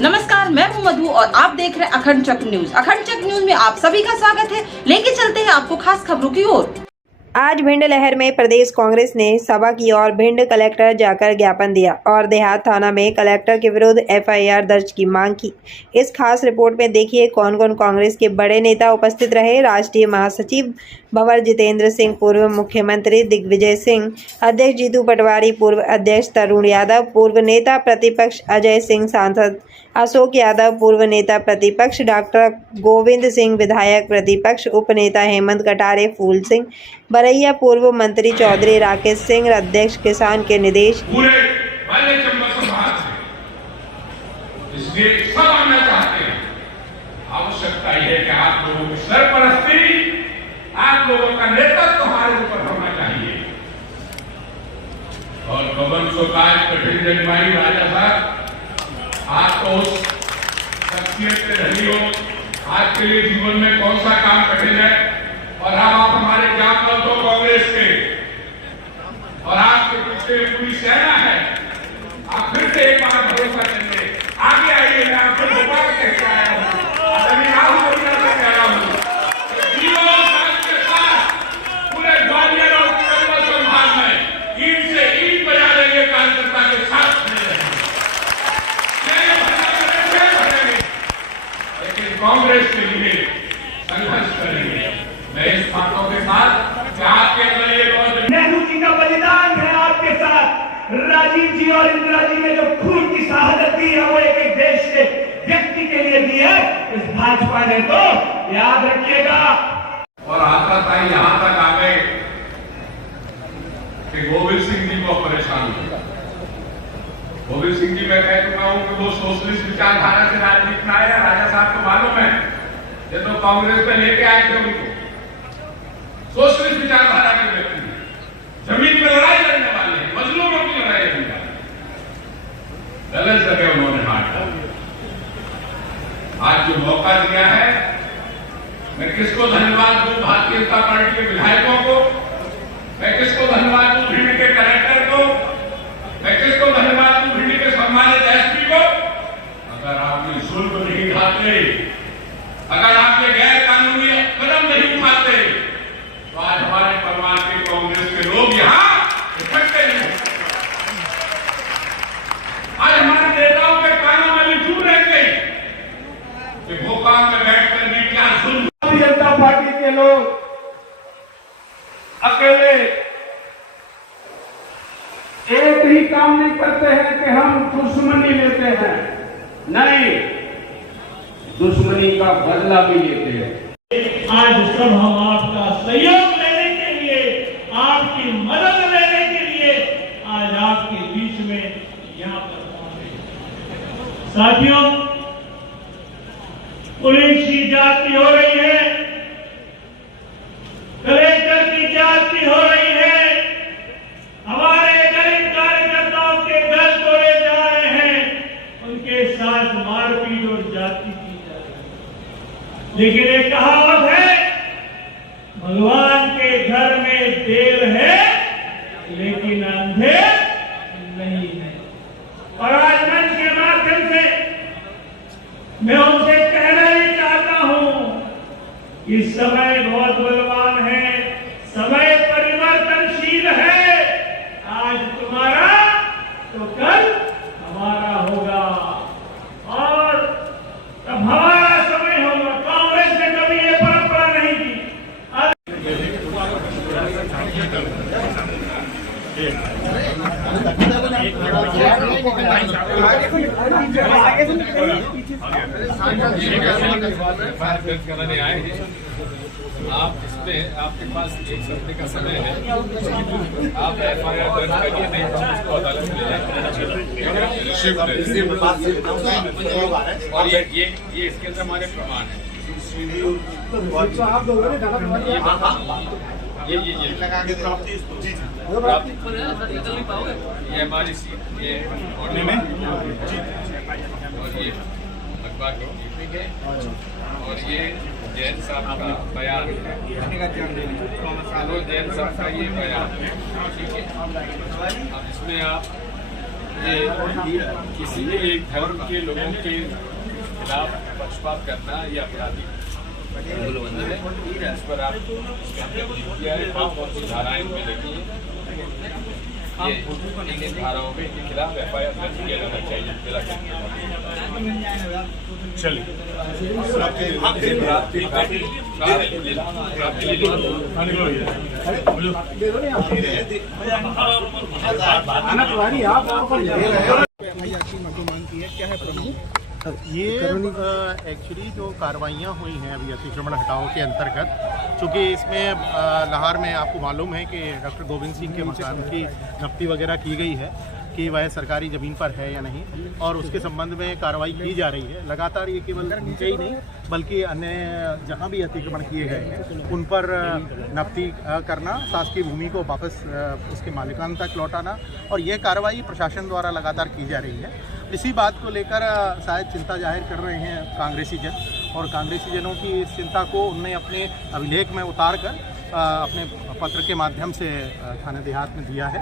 नमस्कार, मैं हूं मधु और आप देख रहे हैं अखंड चक्र न्यूज। अखंड चक्र न्यूज में आप सभी का स्वागत है। लेके चलते हैं आपको खास खबरों की ओर। आज भिंड लहर में प्रदेश कांग्रेस ने सभा की और भिंड कलेक्टर जाकर ज्ञापन दिया और देहात थाना में कलेक्टर के विरुद्ध एफआईआर दर्ज की मांग की। इस खास रिपोर्ट में देखिए कौन कौन कांग्रेस के बड़े नेता उपस्थित रहे। राष्ट्रीय महासचिव भंवर जितेंद्र सिंह, पूर्व मुख्यमंत्री दिग्विजय सिंह, अध्यक्ष जीतू पटवारी, पूर्व अध्यक्ष तरुण यादव, पूर्व नेता प्रतिपक्ष अजय सिंह, सांसद अशोक यादव, पूर्व नेता प्रतिपक्ष डॉक्टर गोविंद सिंह, विधायक प्रतिपक्ष उपनेता हेमंत कटारे, फूल सिंह बरैया, पूर्व मंत्री चौधरी राकेश सिंह, अध्यक्ष किसान के निदेश इसलिए सब आना चाहते हैं। आवश्यकता यह है कि आप लोगों की सरपरस्ती, आप लोगों का नेतृत्व हमारे ऊपर होना चाहिए। और कमल सोताज कठिन जन्माई राजा साहब, आप तो उस शख्सियत से रही हो, आपके लिए जीवन में कौन सा काम कठिन है, और आप हमारे ज्ञापन हो कांग्रेस के, और आपके पीछे पूरी सेना है। आप फिर से एक बार भरोसा करेंगे, आगे आइए। मैं आपको दोबारा कहकर आया हूँ, अभी राहुल मोदी से कह रहा हूँ, जीरो साल के साथ पूरे ग्वालियर और चंबल संभाग में ईद से ईद बजा लेंगे, कार्यकर्ता के साथ खड़े रहेंगे, लेकिन कांग्रेस के लिए संघर्ष करेंगे। मैं इस बातों के साथ आपके अंदर ये नेहरू जी का बलिदान है आपके साथ। राजीव जी और इंदिरा जी ने जो खून की शहादत दी है वो एक एक देश के व्यक्ति के लिए दी है। इस भाजपा ने तो याद रखिएगा। और आता था यहां तक आ गए कि गोविंद सिंह जी को परेशान किया। गोविंद सिंह जी मैं कह चुका हूं कि वो सोशलिस्ट विचारधारा से राजनीति में आए। राजा साहब को मालूम है, ये तो कांग्रेस में लेके आए थे उनको। सोशलिस्ट विचारधारा के व्यक्ति जमीन पर लड़ाई लड़ने वाले, मजलूमों की लड़ाई लड़ने वाले, गलत जगह उन्होंने हाथ डाला। आज जो मौका दिया है, मैं किसको धन्यवाद दूं? भारतीय जनता पार्टी के विधायकों को। मैं किसको धन्यवाद दूं? भिंड के कलेक्टर को। मैं किसको धन्यवाद दूं? भिंड के सम्मानित एसपी को। अगर आप ये शुल्क नहीं उठाते, अगर आप ये गैर कानूनी कदम नहीं उठाते, तो आज हमारे परिवार के कांग्रेस के लोग यहाँ इकट्ठे नहीं होते। आज हमारे नेताओं के कानों में भी चूर रह गई कि भोपाल में बैठकर भी क्या सुन। भारतीय जनता पार्टी के लोग अकेले एक ही काम नहीं करते हैं कि हम दुश्मनी लेते हैं, नहीं, दुश्मनी का बदला भी लेते हैं। आज सब हम आपका सहयोग लेने के लिए, आपकी मदद लेने के लिए आज आपके बीच में यहाँ पर पहुंचे। साथियों, पुलिस की जाति हो रही है, कलेक्टर की जाति हो रही है, हमारे गरीब कार्यकर्ताओं के घर तोड़े जा रहे हैं, उनके साथ मारपीट और जाति की जा रही है। लेकिन एक कहावत है, भगवान के घर में देर है लेकिन अंधेर नहीं है। और आज मंच के माध्यम से मैं उनसे कहना ही चाहता हूं कि समय बहुत बलवान है, समय परिवर्तनशील है। आज तुम्हारा तो कल हमारा होगा, और तब हमारा समय होगा। कांग्रेस ने कभी ये परंपरा नहीं की। कराने आए हैं आप, इसमें आपके पास एक हफ्ते का समय है। आप एफआईआर दर्ज करिए, नहीं तो उसको अदालत में और ये इसके अंदर हमारे प्रमाण है। ये हमारी सीट, ये और ये अखबार की, और ये जैन साहब का बयान है, जैन साहब का ये बयान है, ठीक है। अब इसमें आप किसी एक धर्म के लोगों के खिलाफ पक्षपात करना ये अपराधी इस पर आप किया है कौन कौन सी धाराएं में लगी ये इन धाराओं में इनके खिलाफ FIR दर्ज किया जाना चाहिए जिला ये एक्चुअली जो कार्रवाइयाँ हुई हैं अभी अतिक्रमण हटाओ के अंतर्गत, चूँकि इसमें लाहौर में आपको मालूम है कि डॉक्टर गोविंद सिंह के मकान की नफ्ती वगैरह की गई है कि वह सरकारी ज़मीन पर है या नहीं, और उसके संबंध में कार्रवाई की जा रही है लगातार। ये केवल नीचे ही नहीं बल्कि अन्य जहाँ भी अतिक्रमण किए गए हैं उन पर नफ्ती करना, शासकीय भूमि को वापस उसके मालिकान तक लौटाना, और यह कार्रवाई प्रशासन द्वारा लगातार की जा रही है। इसी बात को लेकर शायद चिंता जाहिर कर रहे हैं कांग्रेसी जन, और कांग्रेसी जनों की इस चिंता को उनने अपने अभिलेख में उतार कर अपने पत्र के माध्यम से थाना देहात में दिया है।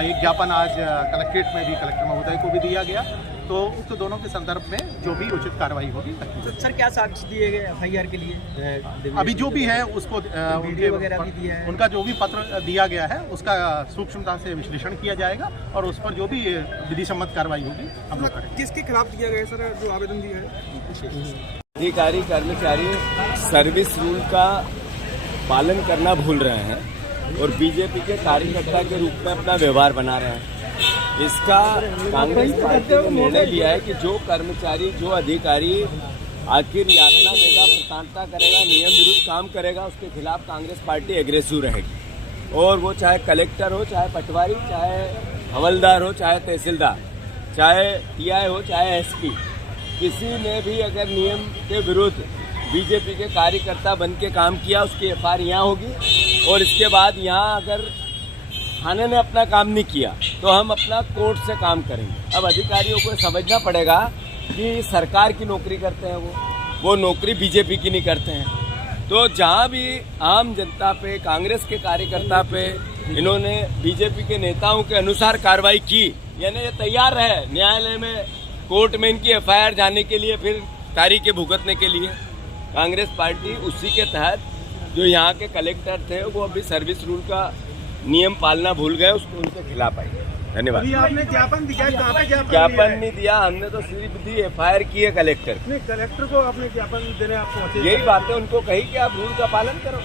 एक ज्ञापन आज कलेक्ट्रेट में भी कलेक्टर महोदय को भी दिया गया, तो उक्त दोनों के संदर्भ में जो भी उचित कार्रवाई होगी। सर क्या साक्ष्य दिए गए FIR के लिए? अभी जो भी है उसको उनका जो भी पत्र दिया गया है उसका सूक्ष्मता से विश्लेषण किया जाएगा, और उस पर जो भी विधि सम्मत कार्रवाई होगी हम लोग करेंगे। किसके खिलाफ दिया गया सर जो आवेदन दिया है? अधिकारी कर्मचारी सर्विस रूल का पालन करना भूल रहे हैं और बीजेपी के कार्यकर्ता के रूप में अपना व्यवहार बना रहे हैं। इसका कांग्रेस पार्टी ने निर्णय लिया है कि जो कर्मचारी, जो अधिकारी आखिर यातना देगा, प्रताड़ना करेगा, नियम विरुद्ध काम करेगा, उसके खिलाफ कांग्रेस पार्टी एग्रेसिव रहेगी। और वो चाहे कलेक्टर हो, चाहे पटवारी, चाहे हवलदार हो, चाहे तहसीलदार, चाहे TI हो, चाहे SP, किसी ने भी अगर नियम के विरुद्ध बीजेपी के कार्यकर्ता बन के काम किया उसकी FIR यहाँ होगी, और इसके बाद यहाँ अगर थाने ने अपना काम नहीं किया तो हम अपना कोर्ट से काम करेंगे। अब अधिकारियों को समझना पड़ेगा कि सरकार की नौकरी करते हैं, वो नौकरी बीजेपी की नहीं करते हैं। तो जहाँ भी आम जनता पे, कांग्रेस के कार्यकर्ता पे इन्होंने बीजेपी के नेताओं के अनुसार कार्रवाई की, यानी ये तैयार है न्यायालय में, कोर्ट में इनकी FIR जाने के लिए, फिर तारीखें भुगतने के लिए। कांग्रेस पार्टी उसी के तहत जो यहाँ के कलेक्टर थे वो अभी सर्विस रूल का नियम पालना भूल गए, उसको उनके खिलाफ आई है। धन्यवाद। आपने ज्ञापन दिया? ज्ञापन नहीं दिया हमने, तो सिर्फ दी FIR की है कलेक्टर। नहीं, कलेक्टर को आपने ज्ञापन देने आप पहुंचे? यही बात है, उनको कही कि आप रूल का पालन करो।